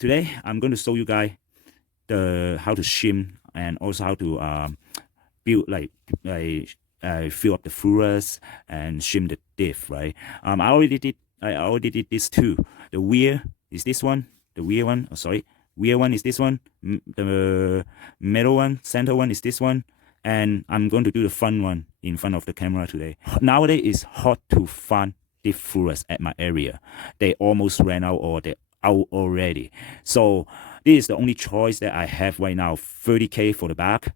Today I'm going to show you guys how to shim and also how to build fill up the furrows and shim the diff, right? I already did this too. The weir is this one. The weir one. Oh, sorry. Weir one is this one. The middle one, center one is this one. And I'm going to do the front one in front of the camera today. Nowadays it's hard to find diff furrows at my area. They almost ran out or they're out already. So this is the only choice that I have right now. 30K for the back.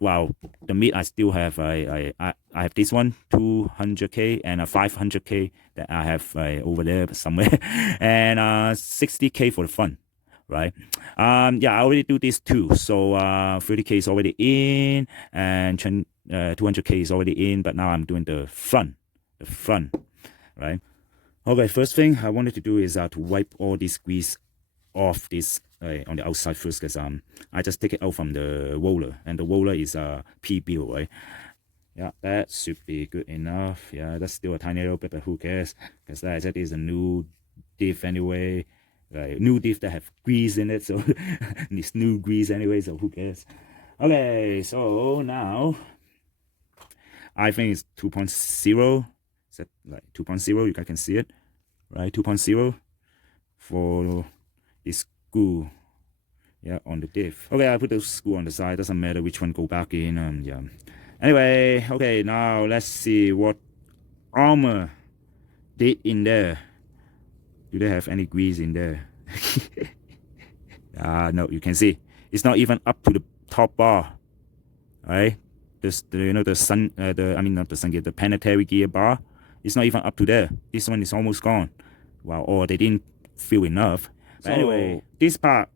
Well, the mid I still have I have this one 200K and a 500K that I have over there somewhere, and 60K for the front, right? Yeah, I already do this too. So 30K is already in, and 200K is already in. But now I'm doing the front, right? Okay, first thing I wanted to do is to wipe all this grease off this on the outside first, because I just take it out from the roller, and the roller is P-bill, right? Yeah, that should be good enough. Yeah, that's still a tiny little bit, but who cares? Because that is a new diff anyway, new diff that have grease in it, so it's new grease anyway, so who cares? Okay, so now I think it's 2.0. Is that like 2.0? You guys can see it, right? 2.0 for this screw, yeah, on the diff. Okay, I put the screw on the side. Doesn't matter which one go back in. Yeah. Anyway, okay, now let's see what arrma did in there. Do they have any grease in there? No, you can see it's not even up to the top bar, right? This, the sun, not the sun gear, the planetary gear bar. It's not even up to there. This one is almost gone. Wow, or they didn't fill enough. So anyway, this part,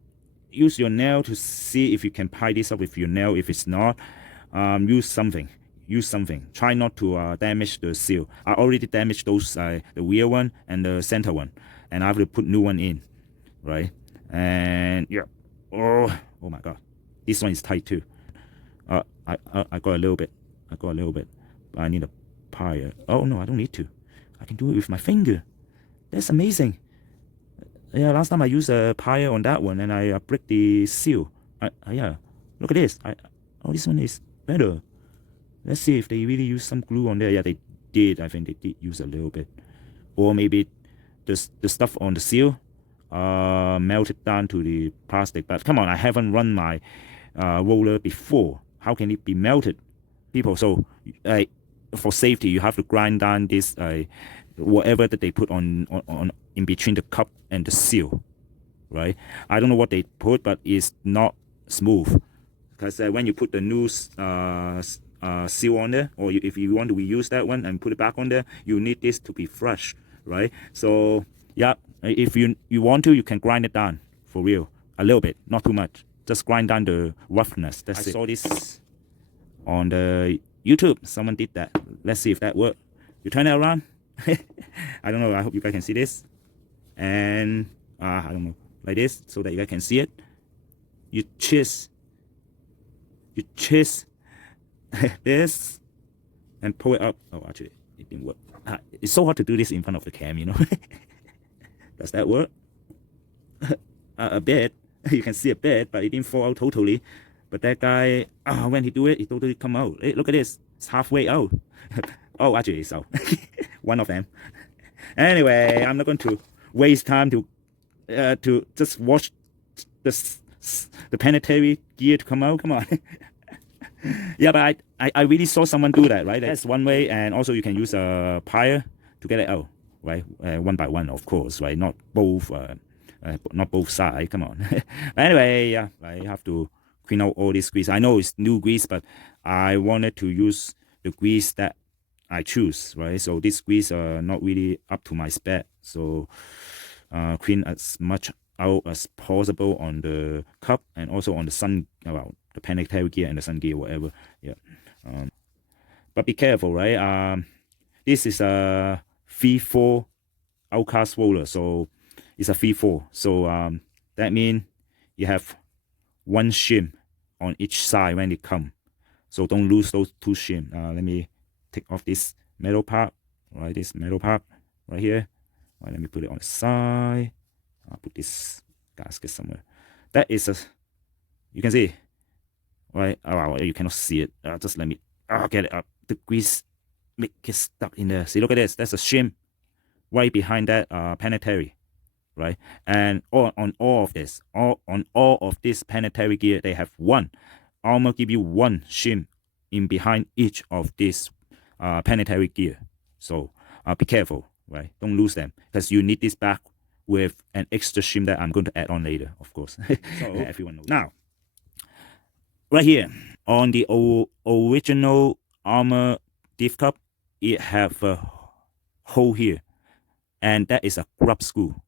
use your nail to see if you can pry this up with your nail. If it's not, use something. Try not to damage the seal. I already damaged those, the rear one and the center one, and I have to put new one in, right? And yeah, oh my god, this one is tight too. I got a little bit. But I need a plier. Oh no, I don't need to. I can do it with my finger. That's amazing. Yeah, last time I used a plier on that one and I break the seal. Yeah, look at this. Oh, this one is better. Let's see if they really use some glue on there. Yeah, they did. I think they did use a little bit. Or maybe the stuff on the seal melted down to the plastic. But come on, I haven't run my roller before. How can it be melted, people? So for safety, you have to grind down this whatever that they put on in between the cup and the seal, right? I don't know what they put, but it's not smooth, because when you put the new seal on there, or if you want to reuse that one and put it back on there, you need this to be fresh, right? So yeah, if you want to, you can grind it down for real, a little bit, not too much. Just grind down the roughness. That's it. I saw this on the YouTube. Someone did that. Let's see if that worked. You turn it around. I don't know. I hope you guys can see this. And I don't know, like this, so that you guys can see it. You twist this and pull it up. Oh, actually, it didn't work. It's so hard to do this in front of the cam, you know. Does that work? A bit. You can see a bit, but it didn't fall out totally. But that guy, when he do it, it totally come out. Hey, look at this. It's halfway out. Oh, actually, it's out. One of them. Anyway, I'm not going to waste time to just watch the planetary gear to come out. Come on. Yeah, but I really saw someone do that, right? That's one way, and also you can use a plier to get it out, right? One by one, of course, right? Not both sides. Come on. Anyway, yeah, I have to clean out all this grease. I know it's new grease, but I wanted to use the grease that I choose, right? So this grease not really up to my spec. So clean as much out as possible on the cup and also on the sun, the planetary gear and the sun gear, whatever. Yeah. But be careful, right? This is a 3/4 outcast roller, so it's a 3/4. So that means you have one shim on each side when it come. So don't lose those two shim. Let me take off this metal part, right? This metal part right here. Right, let me put it on the side. I'll put this gasket somewhere. That is a, you can see, right? Oh, you cannot see it. Just let me get it up. The grease make it stuck in there. See, look at this. That's a shim right behind that planetary, right? And on all of this, on all of this planetary gear, they have one. Arrma give you one shim in behind each of this planetary gear. So be careful, right? Don't lose them because you need this back with an extra shim that I'm going to add on later, of course. So everyone knows. Now, right here on the original arrma diff cup, it have a hole here, and that is a grub screw.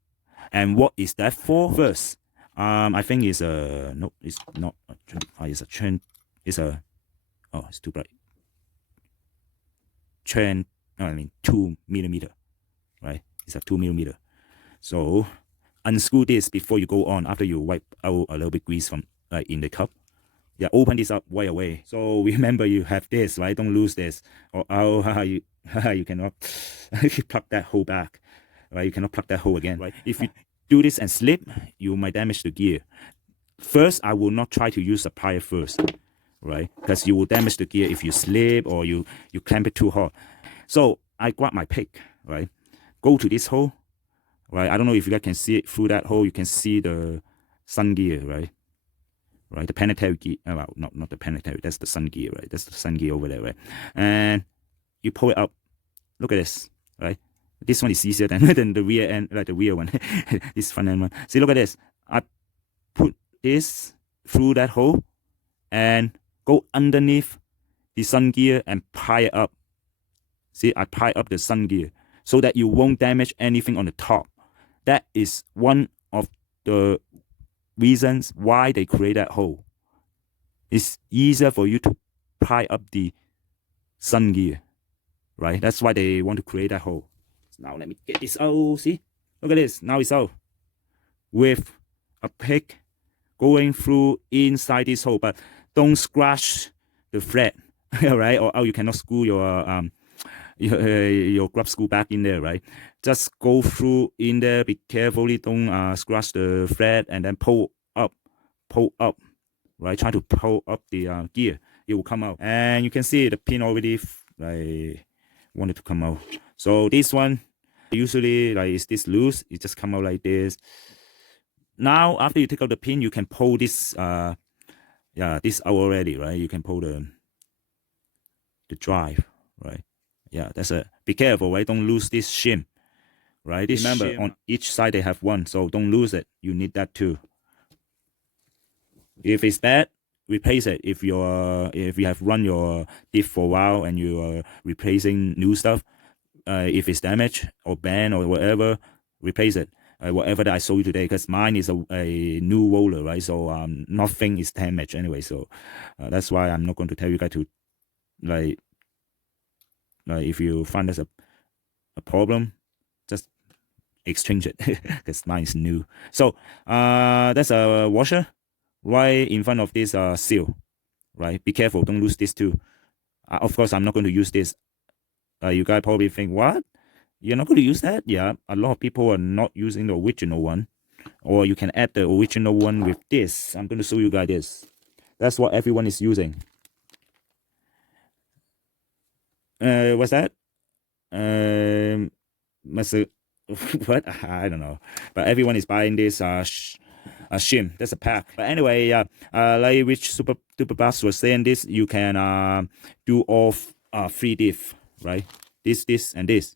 And what is that for? First, I think it's a no, it's not a it's a trend. It's a it's too bright. Trend. No, I mean 2mm, right? It's a 2mm. So unscrew this before you go on. After you wipe out a little bit grease from in the cup. Yeah, open this up right away. So remember, you have this, right? Don't lose this, or you cannot plug that hole back, right? You cannot plug that hole again, right? If you do this and slip, you might damage the gear. First, I will not try to use a plier first, right? Because you will damage the gear if you slip or you clamp it too hard. So I grab my pick, right? Go to this hole, right? I don't know if you guys can see it through that hole. You can see the sun gear, right? Right, the planetary gear, well, not the planetary, that's the sun gear, right? That's the sun gear over there, right? And you pull it up. Look at this, right? This one is easier than the rear end, like the rear one. This front end one. See, look at this. I put this through that hole and go underneath the sun gear and pry it up. See, I pry up the sun gear so that you won't damage anything on the top. That is one of the reasons why they create that hole. It's easier for you to pry up the sun gear, right? That's why they want to create that hole. Now let me get this out. See, look at this. Now it's out with a pick going through inside this hole, but don't scratch the thread, right? Or you cannot screw your grub screw back in there, right? Just go through in there. Be carefully. Don't scratch the thread, and then pull up, right? Try to pull up the gear. It will come out, and you can see the pin already wanted to come out. So this one usually is this loose. It just come out like this. Now after you take out the pin, you can pull this this out already, right? You can pull the drive, right? Yeah, that's a, be careful, right? Don't lose this shim, right? This remember shim, on each side they have one, so don't lose it. You need that too. If it's bad, replace it. If you have run your diff for a while and you are replacing new stuff, if it's damaged or banned or whatever, replace it. Whatever that I sold you today, because mine is a new roller, right? So nothing is damaged anyway. So that's why I'm not going to tell you guys to if you find there's a problem, just exchange it because mine is new. So that's a washer right in front of this seal, right? Be careful, don't lose this too. Of course, I'm not going to use this. You guys probably think, what? You're not going to use that? Yeah, a lot of people are not using the original one. Or you can add the original one with this. I'm going to show you guys this. That's what everyone is using. What's that? What? I don't know. But everyone is buying this shim. That's a pack. But anyway, like which super bass was saying, this you can do all 3 diff, right? This, and this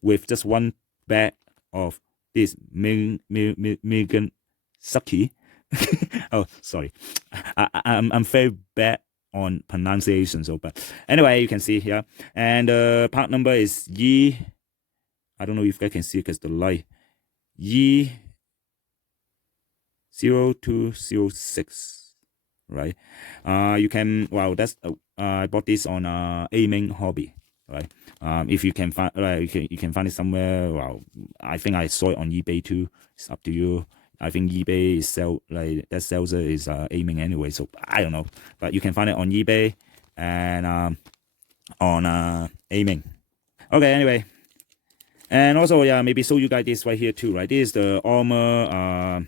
with just one bag of this Megan Sucky. Oh, sorry. I'm very bad on pronunciation, so but anyway, you can see here, and part number is Y. I don't know if I can see because the light Y0206, right? You can, well, that's I bought this on aiming hobby, right? If you can find, you can find it somewhere. Well, I think I saw it on eBay too. It's up to you. I think eBay is that sells it is aiming anyway, so I don't know, but you can find it on eBay and on aiming. Okay, anyway, and also maybe show you guys this right here too, right? This is the arrma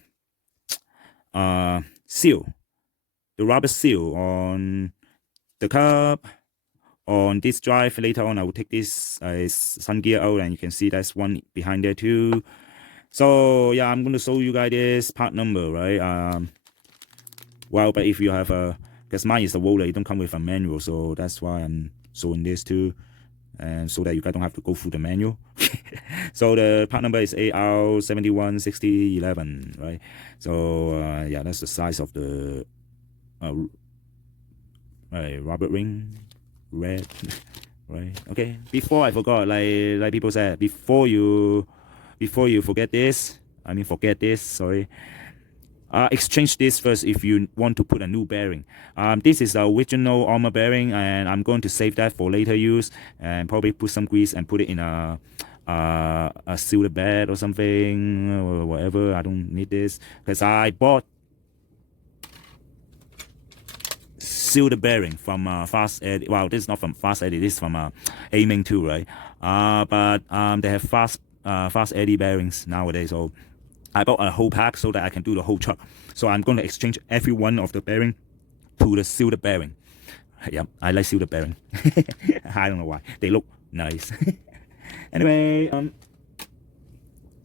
seal, the rubber seal on the cup, on this drive. Later on, I will take this sun gear out, and you can see that's one behind there too. So yeah, I'm gonna show you guys this part number, right? Well, but if you have because mine is a roller, it don't come with a manual, so that's why I'm showing this too, and so that you guys don't have to go through the manual. So the part number is AR716011, right? So yeah, that's the size of the rubber ring, red, right? Okay. Before I forgot, like people said, before you forget this, sorry. Exchange this first if you want to put a new bearing. This is the original arrma bearing, and I'm going to save that for later use, and probably put some grease and put it in a sealed bed or something or whatever. I don't need this because I bought sealed bearing from Fast Eddy. Well, this is not from Fast Eddy. This is from Aiming too, right? But they have Fast Eddy bearings nowadays, so I bought a whole pack so that I can do the whole truck. So I'm going to exchange every one of the bearing to the sealed bearing. Yeah, I like sealed bearing. I don't know why. They look nice. Anyway,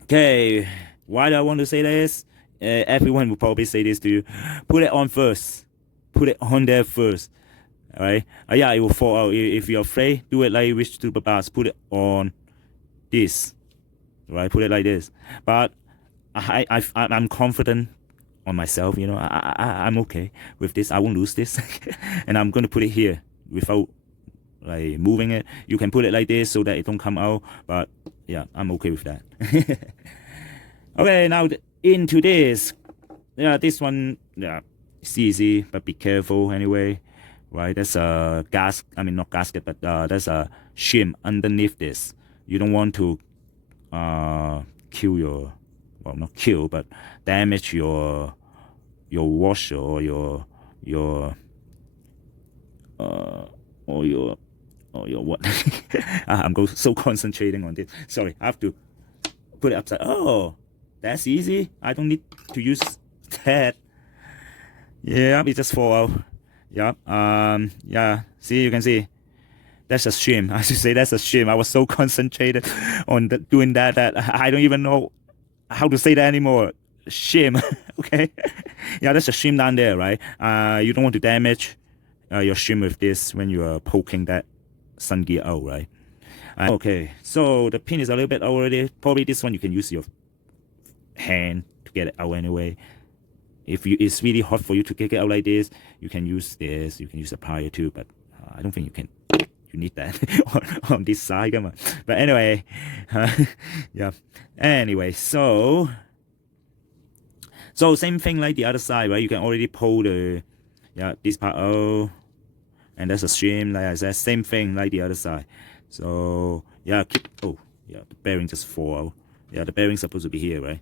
okay. Why do I want to say this? Everyone will probably say this to you. Put it on first. Put it on there first. Alright? Yeah, it will fall out. If you're afraid, do it like you wish to the past. Put it on this. Right? Put it like this. But I'm confident on myself, you know. I'm okay with this. I won't lose this. And I'm going to put it here without like moving it. You can put it like this so that it don't come out, but yeah, I'm okay with that. Okay, now into this. Yeah, this one, yeah, it's easy, but be careful anyway, right? There's a not gasket, but there's a shim underneath this. You don't want to kill your, well, not kill, but damage your washer or your what? I'm so concentrating on this. Sorry, I have to put it upside. Oh, that's easy. I don't need to use that. Yeah, it just fall out. Yeah. Yeah. See, you can see. That's a shim. I should say that's a shim. I was so concentrated on doing that I don't even know how to say that anymore. Shim. Okay. Yeah, that's a shim down there, right? You don't want to damage your shim with this when you are poking that sun gear out, right? Okay, so the pin is a little bit out already. Probably this one you can use your hand to get it out anyway. If it's really hot for you to get it out like this, you can use this. You can use a plier too, but I don't think you can. You need that on this side, come on. But anyway, yeah. Anyway, so same thing like the other side, right? You can already pull this part out, and that's a shim, like I said. Same thing like the other side. So yeah, the bearing just fall out. Yeah, the bearing's supposed to be here, right?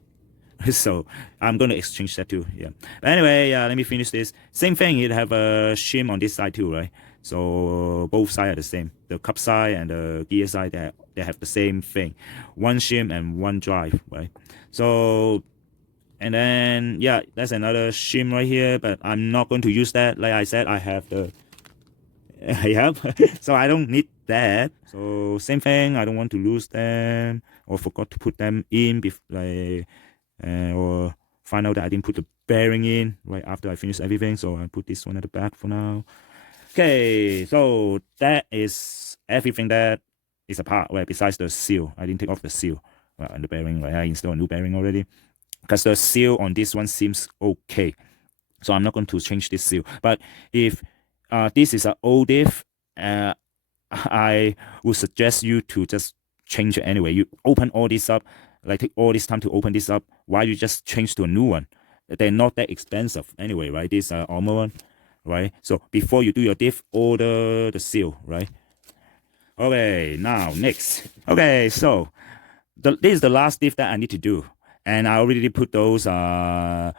So I'm gonna exchange that too. Yeah. But anyway, let me finish this. Same thing. It have a shim on this side too, right? So both sides are the same. The cup side and the gear side, they have the same thing. One shim and one drive, right? So, and then yeah, that's another shim right here. But I'm not going to use that. Like I said, I have the so I don't need that. So same thing. I don't want to lose them or forgot to put them in or find out that I didn't put the bearing in right after I finish everything. So I put this one at the back for now. Okay, so that is everything that is apart, right? Besides the seal, I didn't take off the seal, well, and the bearing, right? I installed a new bearing already because the seal on this one seems okay. So I'm not going to change this seal. But if this is an old diff, I would suggest you to just change it anyway. You open all this up, like take all this time to open this up. Why you just change to a new one? They're not that expensive anyway, right? This armor one, right? So before you do your diff, order the seal, right? Okay, now next. Okay, so this is the last diff that I need to do, and I already put those forget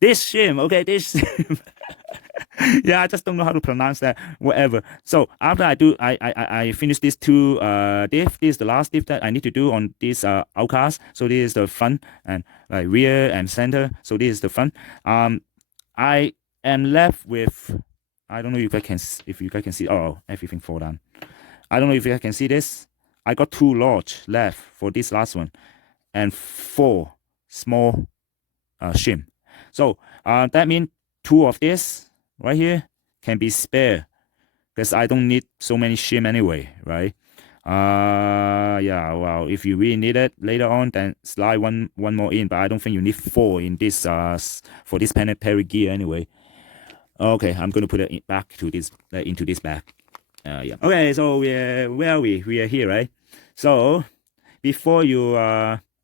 this shim. Okay, this shim. Yeah, I just don't know how to pronounce that. Whatever. So after I finish these two diff. This is the last diff that I need to do on this outcast. So this is the front and like rear and center. So this is the front. I am left with. I don't know if I can if you guys can see. Oh, everything fall down. I don't know if you guys can see this. I got two large left for this last one, and four small shim. So that means two of this right here can be spare because I don't need so many shim anyway, right? Yeah, well, if you really need it later on, then slide one more in. But I don't think you need four in this for this planetary gear anyway. Okay, I'm gonna put it back to this into this bag. Yeah. Okay, so where are we? We are here, right? So before you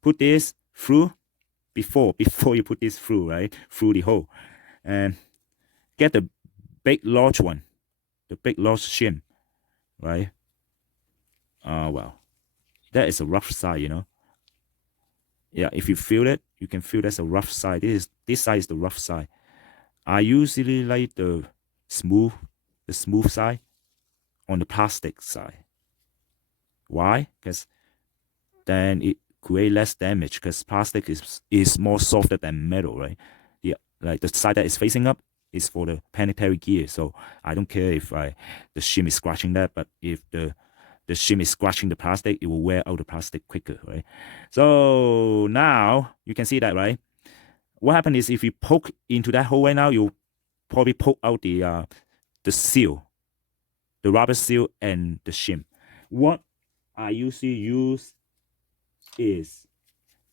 put this through, before you put this through, right, through the hole, and get the big large one, the big large shim, right? Well, that is a rough side, you know. Yeah, if you feel it, you can feel that's a rough side. This side is the rough side. I usually like the smooth side on the plastic side. Why? Because then it create less damage. Because plastic is more softer than metal, right? Yeah, like the side that is facing up is for the planetary gear. So I don't care if the shim is scratching that, but if the shim is scratching the plastic, it will wear out the plastic quicker, right? So now you can see that, right? What happens is if you poke into that hole right now, you'll probably poke out the seal, the rubber seal, and the shim. What I usually use is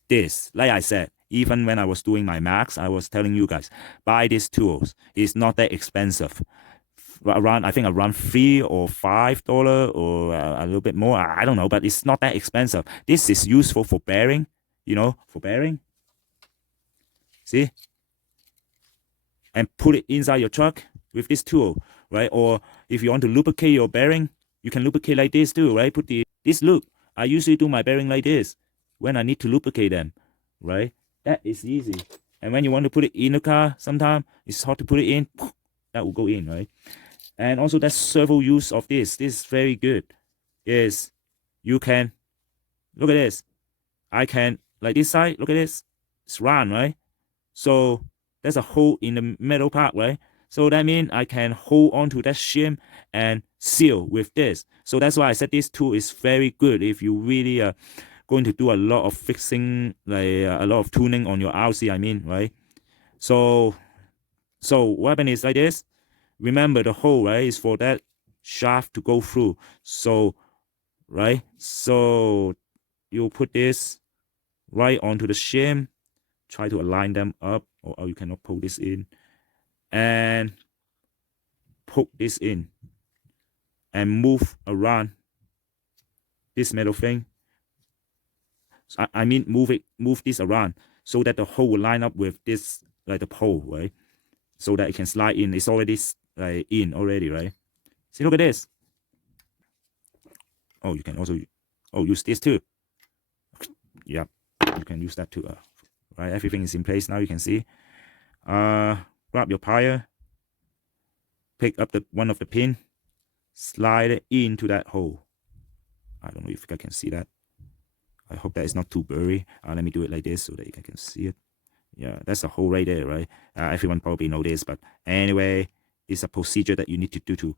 this. Like I said, even when I was doing my max, I was telling you guys, buy these tools. It's not that expensive. Around, I think around $3 or $5 or a little bit more. I don't know, but it's not that expensive. This is useful for bearing, you know, for bearing. See? And put it inside your truck with this tool, right? Or if you want to lubricate your bearing, you can lubricate like this too, right? Put this loop. I usually do my bearing like this when I need to lubricate them, right? That is easy. And when you want to put it in the car, sometimes it's hard to put it in. That will go in, right? And also that's several use of this. This is very good. Is you can look at this. I can like this side. Look at this. It's round, right? So there's a hole in the metal part, right? So that means I can hold on to that shim and seal with this. So that's why I said this tool is very good if you really are going to do a lot of fixing, like a lot of tuning on your RC, I mean, right? So what happens is like this. Remember the hole, right, is for that shaft to go through. So, right? So you put this right onto the shim. Try to align them up, or you cannot pull this in. And poke this in. And move around this metal thing. I mean, move this around so that the hole will line up with this, like the pole, right? So that it can slide in. It's already like in already, right? See, look at this. Oh, you can also use this too. Yeah, you can use that too. Right, everything is in place now. You can see. Grab your plier. Pick up one of the pin. Slide it into that hole. I don't know if I can see that. I hope that is not too blurry. Let me do it like this so that you can see it. Yeah, that's a hole right there, right? Everyone probably know this, but anyway, it's a procedure that you need to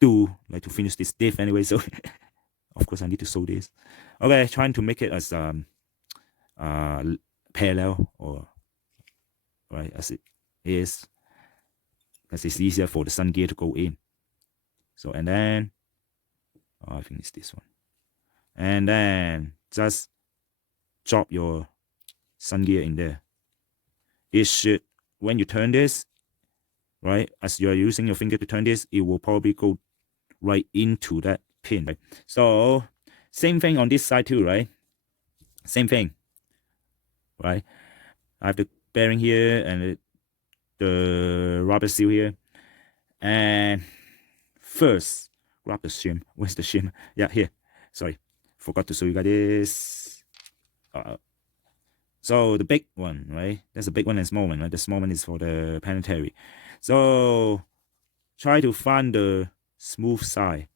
do like to finish this diff anyway. So of course I need to sew this. Okay, trying to make it as parallel or right as it is, as it's easier for the sun gear to go in. So and then I think it's this one. And then just drop your sun gear in there. It should, when you turn this, right, as you're using your finger to turn this, it will probably go right into that pin, right? So same thing on this side too, right? Same thing, right? I have the bearing here and the rubber seal here. And first, grab the shim. Where's the shim? Yeah, here. Sorry, forgot to show you guys this. So the big one, right? There's a big one and small one, right? The small one is for the planetary. So try to find the smooth side.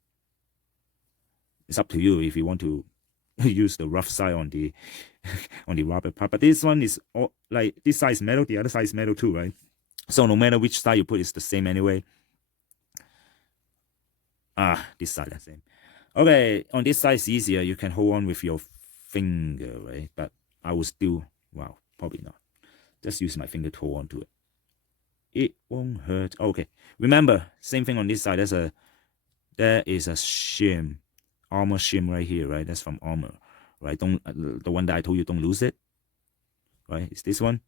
It's up to you if you want to use the rough side on the on the rubber part. But this one is all, like this side is metal, the other side is metal too, right? So no matter which side you put, it's the same anyway. This side the same. Okay, on this side it's easier. You can hold on with your finger, right? But I will still, wow, probably not. Just use my finger to hold on to it. It won't hurt. Okay, remember, same thing on this side. There is a shim, arrma shim right here, right? That's from arrma, right? Don't the one that I told you, don't lose it, right? It's this one,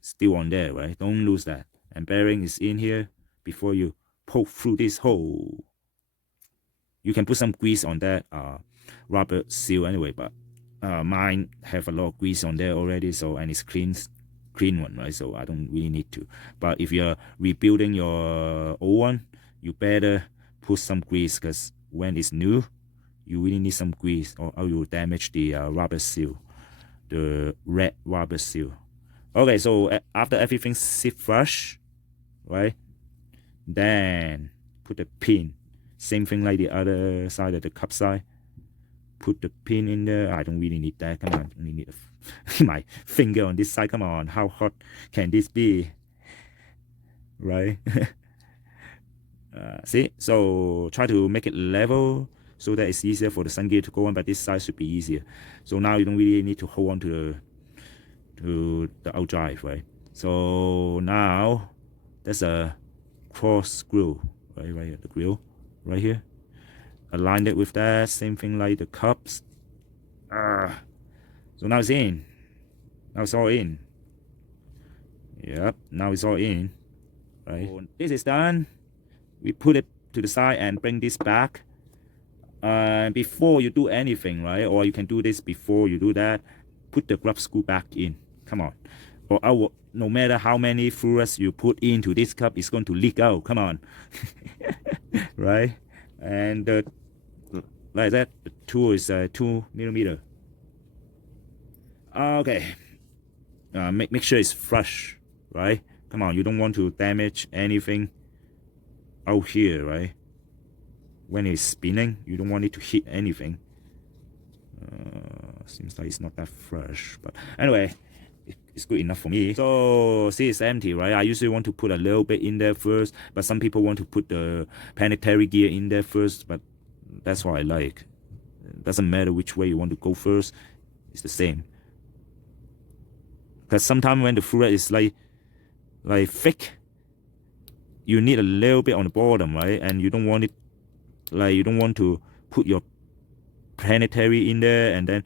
still on there, right? Don't lose that. And bearing is in here before you poke through this hole. You can put some grease on that rubber seal anyway, but mine have a lot of grease on there already, so, and it's clean one, right? So I don't really need to. But if you're rebuilding your old one, you better put some grease, because when it's new, you really need some grease, or you will damage the rubber seal, the red rubber seal. Okay, so after everything sit flush, right, then put the pin. Same thing like the other side of the cup side. Put the pin in there. I don't really need that. Come on, I only need my finger on this side. Come on, how hot can this be? Right? See? So try to make it level so that it's easier for the sun gear to go on, but this side should be easier. So now you don't really need to hold on to the outdrive, right? So now there's a cross screw, right here, the grill. Right here, align it with that, same thing like the cups. So now it's in. Now it's all in. Yep, now it's all in. Right. So this is done. We put it to the side and bring this back. Before you do anything, right? Or you can do this before you do that. Put the grub screw back in. Come on. Or no matter how many fluids you put into this cup, it's going to leak out. Come on. Right? And like that, the tool is 2 millimeter. Okay. Make sure it's flush, right? Come on, you don't want to damage anything out here, right? When it's spinning, you don't want it to hit anything. Seems like it's not that flush, but anyway, it's good enough for me. So see, it's empty, right? I usually want to put a little bit in there first, but some people want to put the planetary gear in there first, but that's what I like. It doesn't matter which way you want to go first, it's the same. Because sometimes when the fluid is like thick, you need a little bit on the bottom, right? And you don't want it, like, you don't want to put your planetary in there and then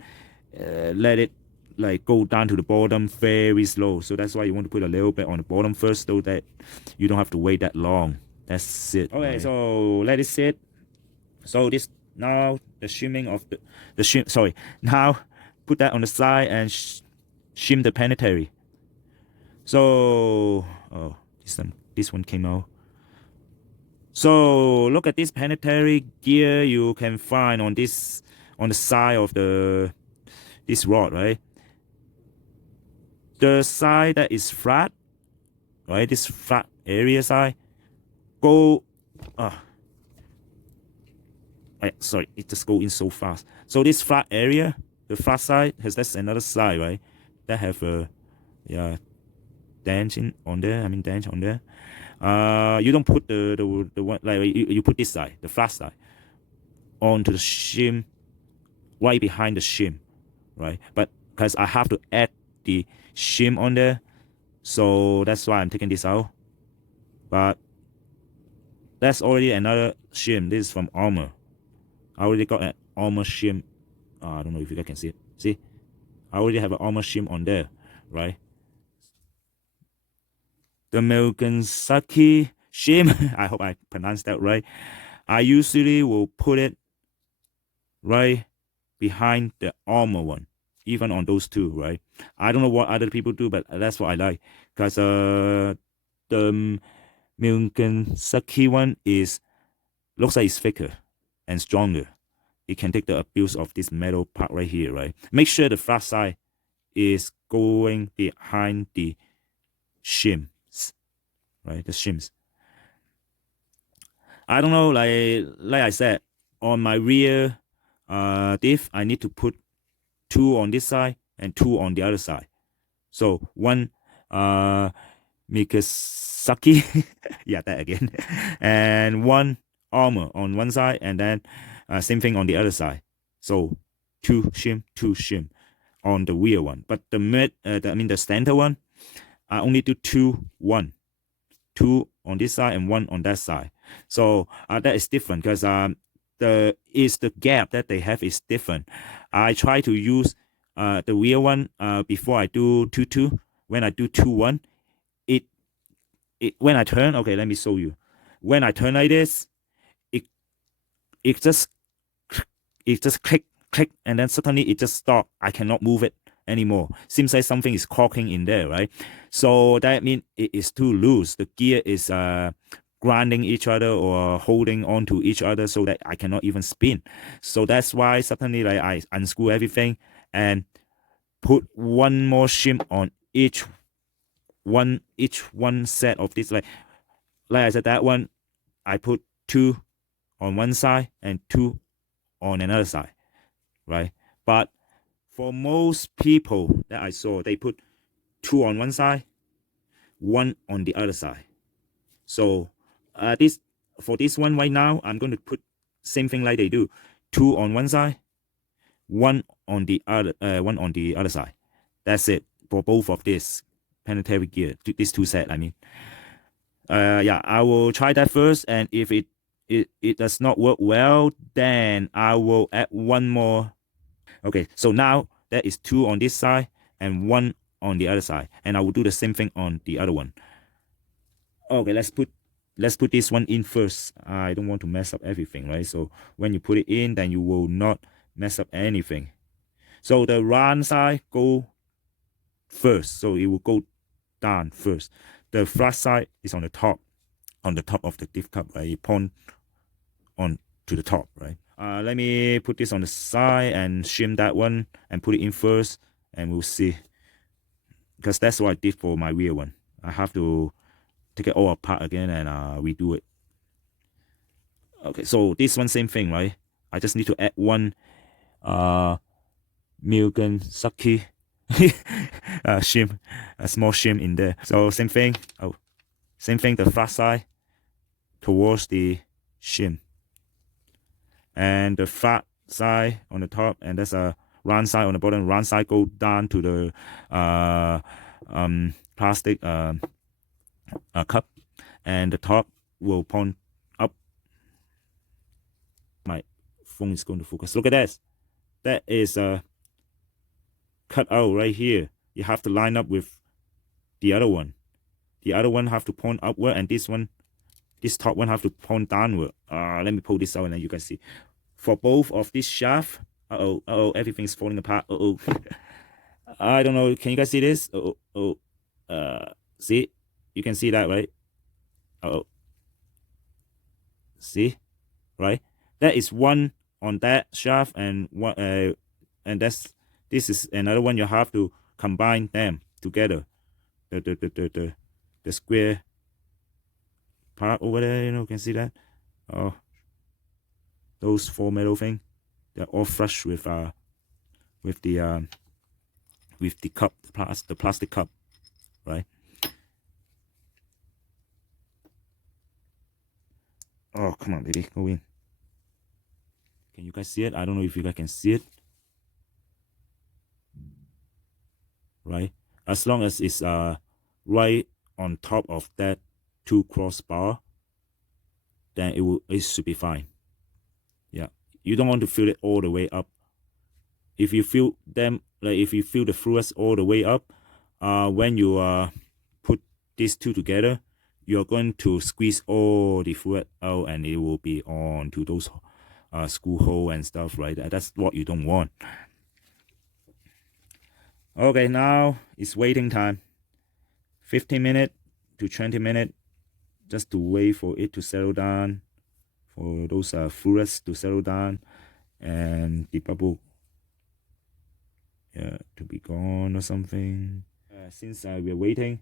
let it like go down to the bottom very slow. So that's why you want to put a little bit on the bottom first, so that you don't have to wait that long. That's it. Okay, right. So let it sit. So this, now the shimming of the shim, sorry, now put that on the side and shim the planetary. So this one came out. So look at this planetary gear you can find on this, on the side of this rod, right? The side that is flat, right? This flat area side, go. Sorry, it just go in so fast. So this flat area, the flat side has, that's another side, right? That have a dent on there. I mean dent on there. You don't put the one, like you put this side, the flat side, onto the shim, right behind the shim, right? But because I have to add the shim on there, so that's why I'm taking this out. But that's already another shim. This is from arrma. I already got an arrma shim. I don't know if you guys can see it. See, I already have an arrma shim on there, right? The Milgansaki shim, I hope I pronounced that right. I usually will put it right behind the arrma one, even on those two, right? I don't know what other people do, but that's what I like. Because the Milgansaki one looks like it's thicker and stronger. It can take the abuse of this metal part right here, right? Make sure the flat side is going behind the shims, right? The shims. I don't know, like I said, on my rear diff, I need to put 2 on this side and 2 on the other side. So one Mikasaki, yeah, that again, and one arrma on one side, and then same thing on the other side. So 2 shim on the rear one. But the the center one, I only do 2 1, 2 on this side and 1 on that side. So that is different because the gap that they have is different. I try to use the rear one before I do 2 2. When I do 2 1, it when I turn, okay, let me show you. When I turn like this, it it just click, and then suddenly it just stop. I cannot move it anymore. Seems like something is corking in there, right? So that means it is too loose. The gear is grinding each other or holding on to each other so that I cannot even spin. So that's why suddenly like I unscrew everything and put one more shim on each one set of this. Like I said, that one I put 2 on one side and 2 on another side, right? But for most people that I saw, they put 2 on one side, 1 on the other side. So this for this one right now, I'm going to put same thing like they do, 2 on one side, 1 on the other side. That's it for both of this planetary gear. These two set, I mean. Yeah, I will try that first, and if it does not work well, then I will add one more. Okay, so now that is 2 on this side and 1 on the other side, and I will do the same thing on the other one. Okay, let's put this one in first. I don't want to mess up everything, right? So when you put it in, then you will not mess up anything. So the round side go first, so it will go down first. The flat side is on the top of the diff cup, right? You point on to the top, right? Let me put this on the side and shim that one and put it in first, and we'll see. Because that's what I did for my rear one. I have to take it all apart again and redo it. Okay, so this one same thing, right? I just need to add one Milgan Saki shim, a small shim in there. So same thing. Oh, same thing. The flat side towards the shim, and the flat side on the top, and that's a round side on the bottom. Round side go down to the plastic cup, and the top will point up. My phone is going to focus. Look at this. That is cut out right here. You have to line up with the other one. The other one have to point upward, and this top one have to point downward. Let me pull this out and then you can see. For both of this shaft, everything's falling apart. I don't know. Can you guys see this? See? You can see that, right? See? Right? That is one on that shaft, and one and this is another one. You have to combine them together. The square part over there, you can see that. Oh, those 4 metal thing, they're all flush with the cup, the plastic cup, right? Oh, come on, baby, go in. Can you guys see it? I don't know if you guys can see it. Right? As long as it's right on top of that 2 crossbar, then it should be fine. Yeah. You don't want to fill it all the way up. If you fill them, if you fill the fluids all the way up, when you put these two together, you're going to squeeze all the fluid out, and it will be on to those screw hole and stuff, right? That's what you don't want. Okay, now it's waiting time. 15 minutes to 20 minutes, just to wait for it to settle down, for those fluids to settle down, and the bubble to be gone or something. Since we're waiting,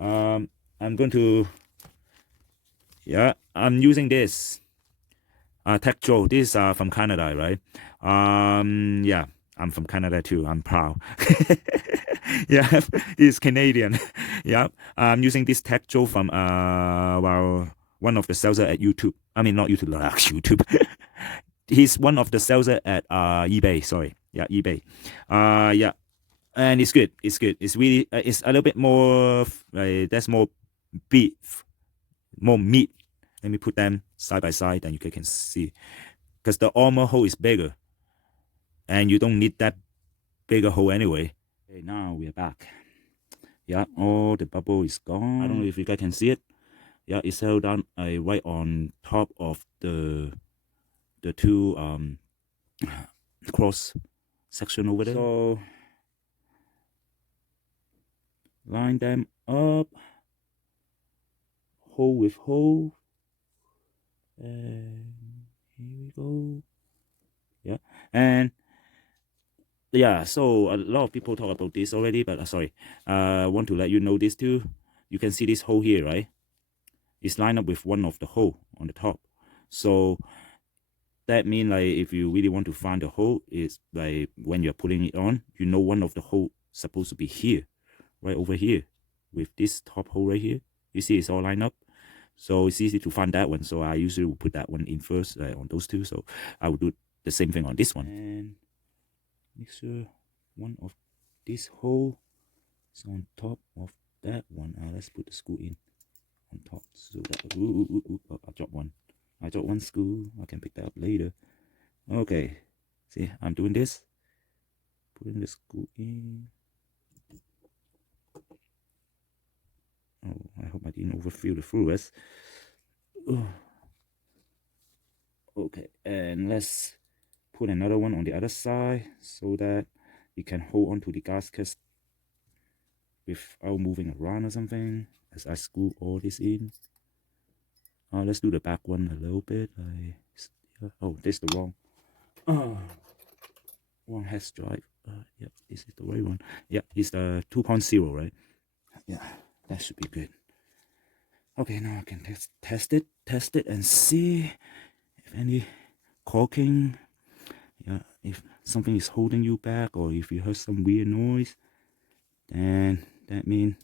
I'm going to Yeah, I'm using this Tectro. This is from Canada, right? Yeah, I'm from Canada too. I'm proud. Yeah, he's Canadian. Yeah, I'm using this Tectro from well, one of the sellers at YouTube. I mean, not YouTube, like YouTube. He's one of the sellers at eBay. Sorry, yeah, eBay. Yeah, and it's good. It's good. It's really it's a little bit more. There's more beef, more meat. Let me put them side by side, and you can see because the armor hole is bigger, and you don't need that bigger hole anyway. Okay, now we are back. Yeah, all the bubble is gone. I don't know if you guys can see it. Yeah, it's held down right on top of the two cross section over there. So line them up, hole with hole, and here we go. Yeah, and yeah, so a lot of people talk about this already, but sorry, I want to let you know this too. You can see this hole here, right? It's lined up with one of the hole on the top. So that means like if you really want to find the hole, it's like when you're putting it on, you know one of the hole supposed to be here, right over here, with this top hole right here. You see it's all lined up. So it's easy to find that one. So I usually will put that one in first on those two. So I will do the same thing on this one. And make sure one of this hole is on top of that one. Let's put the screw in on top so that oh, I dropped one. I dropped one screw. I can pick that up later. Okay, see, I'm doing this. Putting the screw in. Oh, I hope I didn't overfill the fluids. Oh. Okay, and let's put another one on the other side so that it can hold on to the gasket without moving around or something as I screw all this in. Let's do the back one a little bit. Oh, this is the wrong head drive. Yeah, this is the right one. Yeah, it's the 2.0, right? Yeah, that should be good. Okay, now I can test it and see if any caulking. Yeah, if something is holding you back or if you heard some weird noise, then that means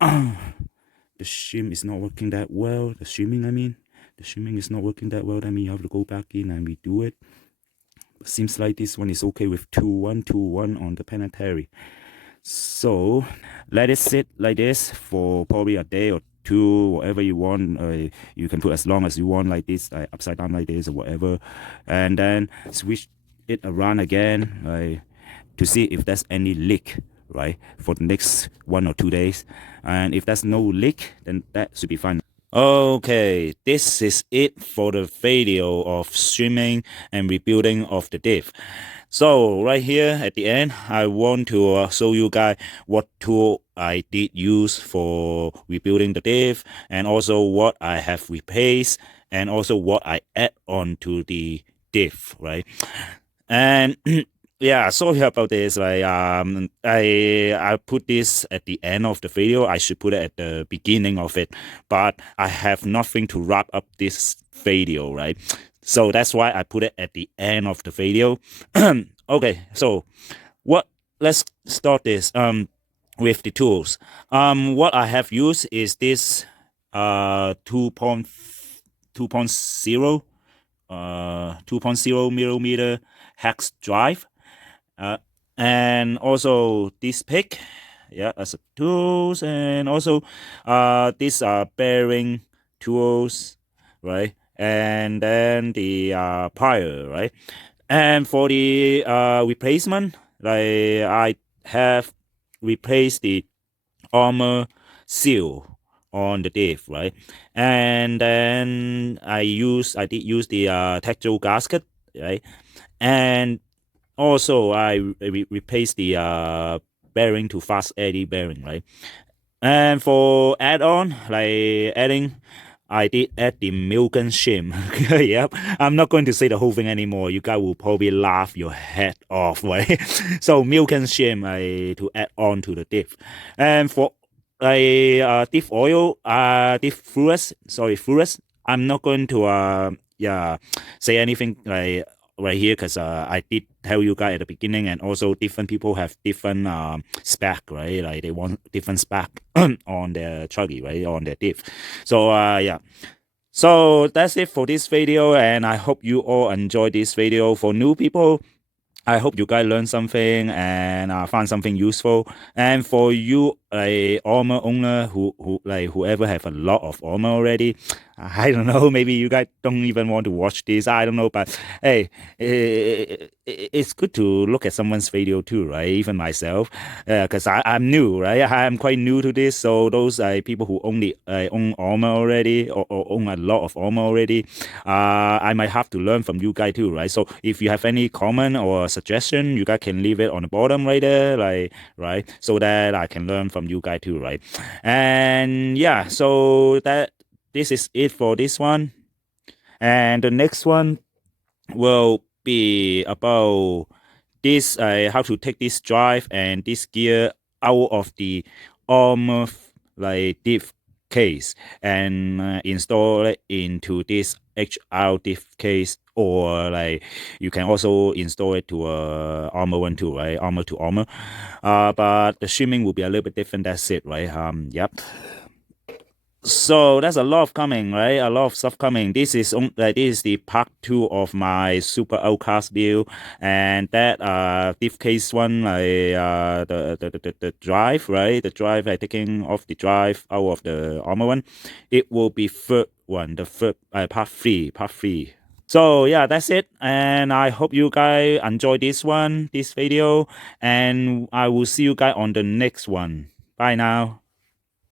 the shim is not working that well. The shimming, I mean, the shimming is not working that well. That means you have to go back in and redo it. But seems like this one is okay with 2-1-2-1 on the planetary. So let it sit like this for probably a day or two, whatever you want. You can put as long as you want, like this, upside down like this or whatever, and then switch it around again to see if there's any leak, right, for the next 1 or 2 days. And if there's no leak, then that should be fine. Okay, this is it for the video of streaming and rebuilding of the diff. So right here at the end, I want to show you guys what tool I did use for rebuilding the diff, and also what I have replaced, and also what I add on to the diff, right? And yeah, sorry about this. I put this at the end of the video. I should put it at the beginning of it, but I have nothing to wrap up this video, right? So that's why I put it at the end of the video. Okay, so let's start this with the tools. What I have used is this 2.0 millimeter hex drive, and also this pick, yeah, as a tools, and also these are bearing tools, right? And then the plier, right? And for the replacement, like I have replaced the armor seal on the diff, right? And then I did use the tactile gasket, right? And also I replaced the bearing to fast eddy bearing, right? And for add-on, like adding, I did add the milk and shim. Yep, I'm not going to say the whole thing anymore. You guys will probably laugh your head off, right? So milk and shim to add on to the diff. And for diff oil, diff fluid. I'm not going to say anything like right here because I did tell you guys at the beginning, and also different people have different spec, right? Like they want different spec on their chuggy, right? On their diff. So yeah. So that's it for this video, and I hope you all enjoy this video. For new people, I hope you guys learn something and find something useful. And for you, a armor owner who like whoever have a lot of armor already, I don't know. Maybe you guys don't even want to watch this. I don't know, but hey, it's good to look at someone's video too, right? Even myself, because I'm new, right? I'm quite new to this. So those people who only own armor already or own a lot of armor already, I might have to learn from you guys too, right? So if you have any comment or suggestion, you guys can leave it on the bottom right there, like right, so that I can learn from you guys too, right? And yeah, so this is it for this one, and the next one will be about this how to take this drive and this gear out of the armor like diff case and install it into this HR diff case, or like you can also install it to a armor one too, right? Armor to armor, but the shimming will be a little bit different. That's it, right? Yep. So that's a lot of coming, right? A lot of stuff coming. This is the part 2 of my super outcast build, and that diff case one, the drive, right? The drive, taking off the drive out of the armor one. It will be third one, the third part 3, part 3. So yeah, that's it, and I hope you guys enjoy this video, and I will see you guys on the next one. Bye now.